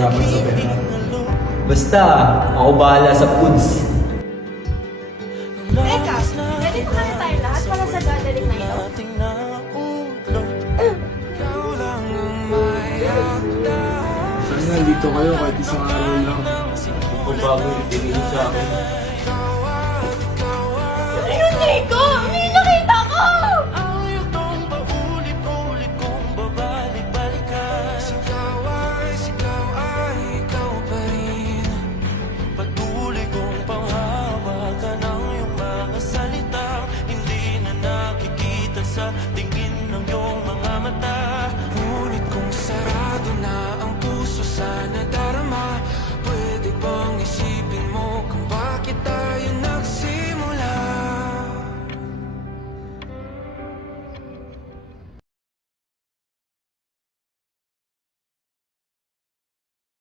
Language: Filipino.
nahihirapan sa pera. Basta, ako bahala sa foods. Teka, pwede pa kaya tayo lahat para sa gathering na ito? Sana nandito kayo kahit isang araw lang. Bago yung tingin sa akin. Ayun, Nico! Hindi nakita ko! Sa tingin ng iyong mga mata, ngunit kung sarado na ang puso, sana